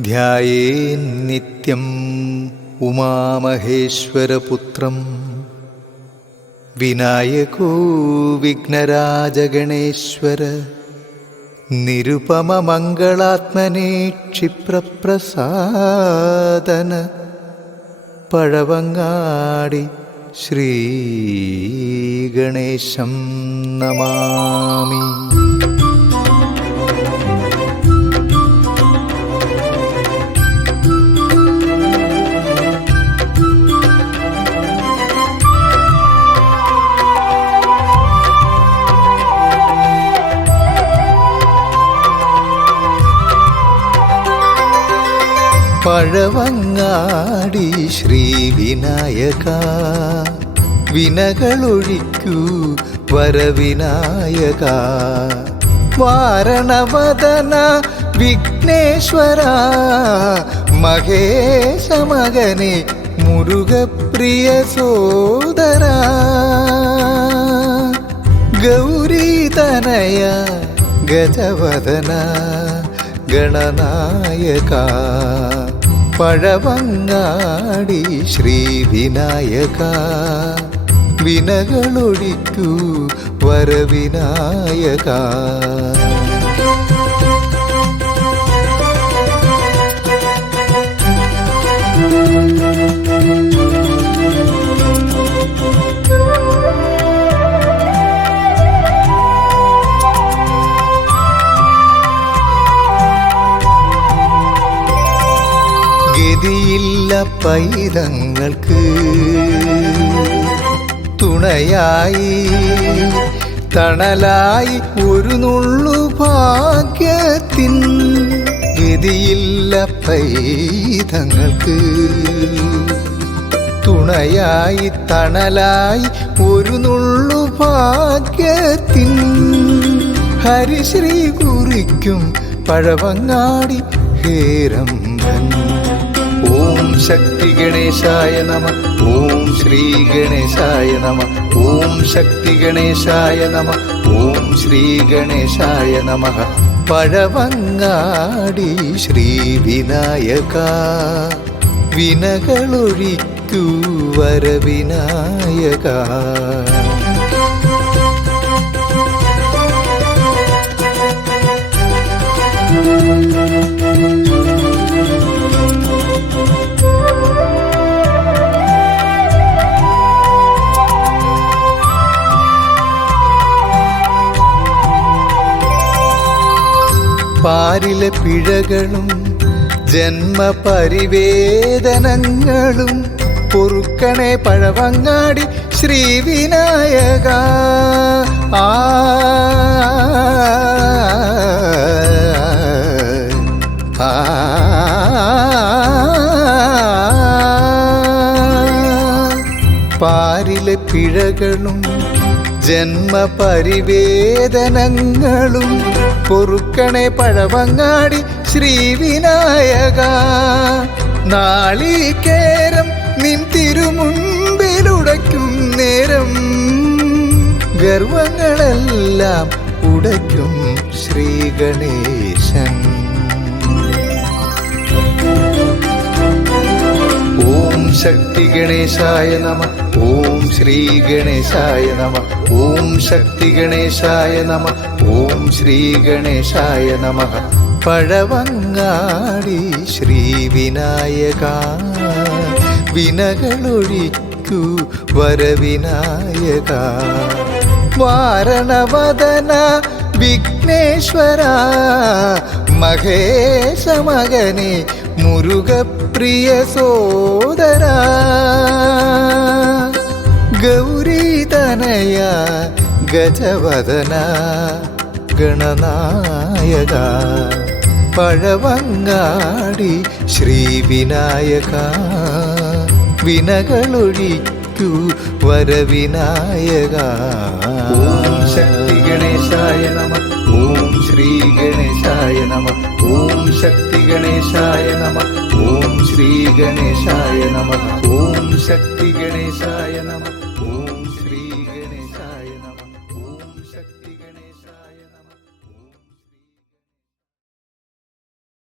ധ്യായേന്നിത്യം ഉമാമഹേശ്വരപുത്രം. വിനായകോ വിഘ്നരാജഗണേശ്വര. നിരുപമമംഗളാത്മനെ ക്ഷിപ്രപ്രസാദന. പഴവങ്ങാടി ശ്രീഗണേശം നമാമി. പഴവങ്ങാടി ശ്രീ വിനായക. വിനകളൊഴിക്കൂ വരവിനായക. വാരണവദന വിഘ്നേശ്വര. മഹേശമകനെ മുരുകപ്രിയ സോദര. ഗൗരീതനയ ഗജവദന ഗണനായക. പഴവങ്ങാടി ശ്രീവിനായക. വിനകളൊഴിക്കൂ വരവിനായക. ഗതിയില്ല പൈതങ്ങൾക്ക് തുണയായി തണലായി ഒരു നുള്ളു ഭാഗ്യത്തിൻ ഗതിയില്ല പൈതങ്ങൾക്ക് തുണയായി തണലായി ഒരു നുള്ളു ഭാഗ്യത്തിൻ ഹരിശ്രീ കുറിക്കും പഴവങ്ങാടി ഹേരമ്പൻ ഓം ശക്തി ഗണേശായ നമ. ഓം ശ്രീ ഗണേശായ നമ. ഓം ശക്തി ഗണേശായ നമ. ഓം ശ്രീ ഗണേശായ നമ. പഴവങ്ങാടി ശ്രീ വിനായക. വിനകളൊഴിക്കൂ വരവിനായക. പാരിലെ പിഴകളും ജന്മപരിവേദനങ്ങളും പൊറുക്കണേ പഴവങ്ങാടി ശ്രീവിനായക ആ പാരിലെ പിഴകളും ജന്മപരിവേദനങ്ങളും പൊറുക്കണേ പഴവങ്ങാടി ശ്രീവിനായക. നാളികേരം നിൻ തിരുമുൻപിലുടയ്ക്കും നേരം. ഗർവങ്ങളെല്ലാം ഉടയ്ക്കും ശ്രീഗണേശൻ. ഓം ശക്തി ഗണേശായ നമ ഓം ശ്രീ ഗണേശായ നമ. ഓം ശക്തി ഗണേശായ നമ ഓം ശ്രീ ഗണേശായ നമ. പഴവങ്ങാടി ശ്രീ വിനായക വിനകളൊഴിക്കൂ വരവിനായക. വാരണവദന വിഘ്നേശ്വര മഹേശ മകനെ മുരുകപ്രിയ സോദര. ഗൗരീതനയ ഗജവദന ഗണനായക പഴവങ്ങാടി ശ്രീവിനായക വിനകളൊഴിക്കൂ വരവിനായക ശക്തി ഗണേശായ നമ श्रीगणेशाय नमः। ॐ शक्तिगणेशाय नमः। ॐ श्रीगणेशाय नमः। ॐ शक्तिगणेशाय नमः। ॐ श्री